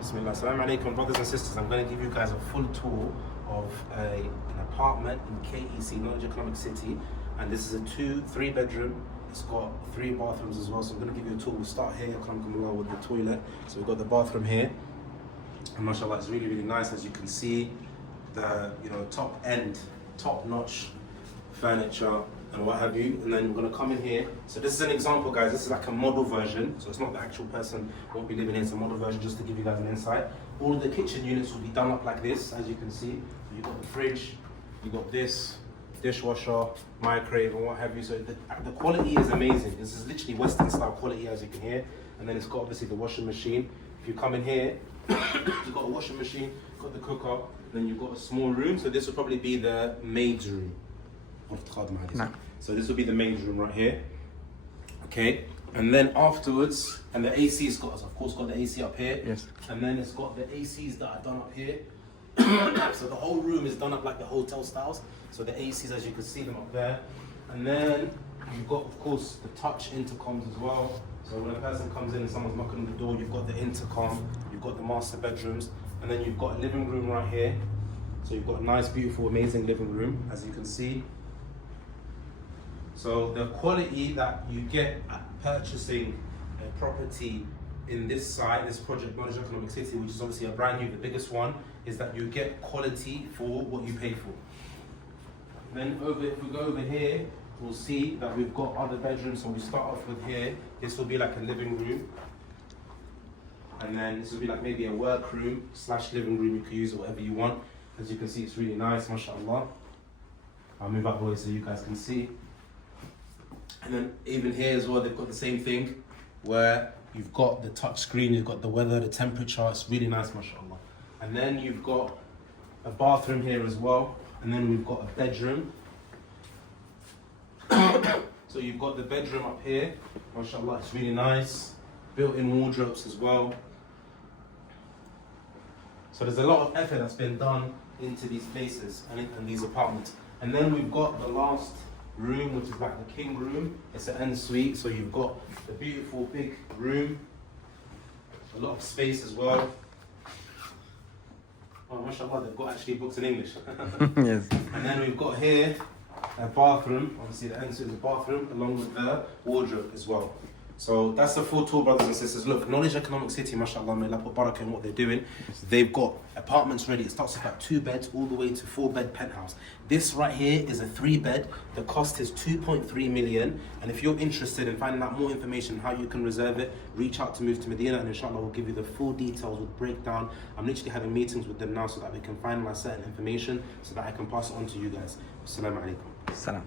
Bismillah. Assalamu alaikum, brothers and sisters. I'm going to give you guys a full tour of an apartment in KEC, Knowledge Economic City. And this is a 2-3 bedroom. It's got 3 bathrooms as well. So I'm going to give you a tour. We'll start here, Alhamdulilah, with the toilet. So we've got the bathroom here. And mashallah, it's really, really nice. As you can see, the top end, top notch furniture and what have you. And then we're going to come in here. So this is an example, guys. This is like a model version. So it's not the actual person won't be living in. It's a model version just to give you guys an insight. All of the kitchen units will be done up like this, as you can see. So you've got the fridge, you've got this, dishwasher, microwave and what have you. So the quality is amazing. This is literally Western style quality, as you can hear. And then it's got obviously the washing machine. If you come in here, you've got a washing machine, got the cooker, then you've got a small room. So this will probably be the maid's room. No. So this will be the maid's room right here. Okay, and then afterwards, and the AC's got, of course, got the AC up here. Yes. And then it's got the ACs that are done up here. So the whole room is done up like the hotel styles. So the ACs, as you can see them up there. And then you've got, of course, the touch intercoms as well. So when a person comes in and someone's knocking on the door, you've got the intercom, you've got the master bedrooms, and then you've got a living room right here. So you've got a nice, beautiful, amazing living room, as you can see. So the quality that you get at purchasing a property in this site, this project, Knowledge Economic City, which is obviously a brand new, the biggest one, is that you get quality for what you pay for. Then if we go over here, we'll see that we've got other bedrooms. So we start off with here. This will be like a living room. And then this will be like maybe a workroom / living room. You can use it whatever you want. As you can see, it's really nice, mashallah. I'll move out the way so you guys can see. And then even here as well, they've got the same thing where you've got the touch screen, you've got the weather, the temperature. It's really nice, mashallah. And then you've got a bathroom here as well. And then we've got a bedroom. So you've got the bedroom up here, mashallah, it's really nice. Built-in wardrobes as well. So there's a lot of effort that's been done into these places and these apartments. And then we've got the last room, which is like the king room. It's an ensuite, so you've got the beautiful big room, a lot of space as well. Oh, mashallah, they've got actually books in English. Yes. And then we've got here a bathroom. Obviously, the ensuite is a bathroom along with the wardrobe as well. So that's the full tour, brothers and sisters. Look, Knowledge Economic City, mashallah, may Allah put barakah in what they're doing. They've got apartments ready. It starts off at 2 beds all the way to 4-bed penthouse. This right here is a 3-bed. The cost is 2.3 million. And if you're interested in finding out more information how you can reserve it, reach out to Move to Medina, and inshallah we'll give you the full details with breakdown. I'm literally having meetings with them now so that we can finalize certain information so that I can pass it on to you guys. Assalamu alaikum. Salam.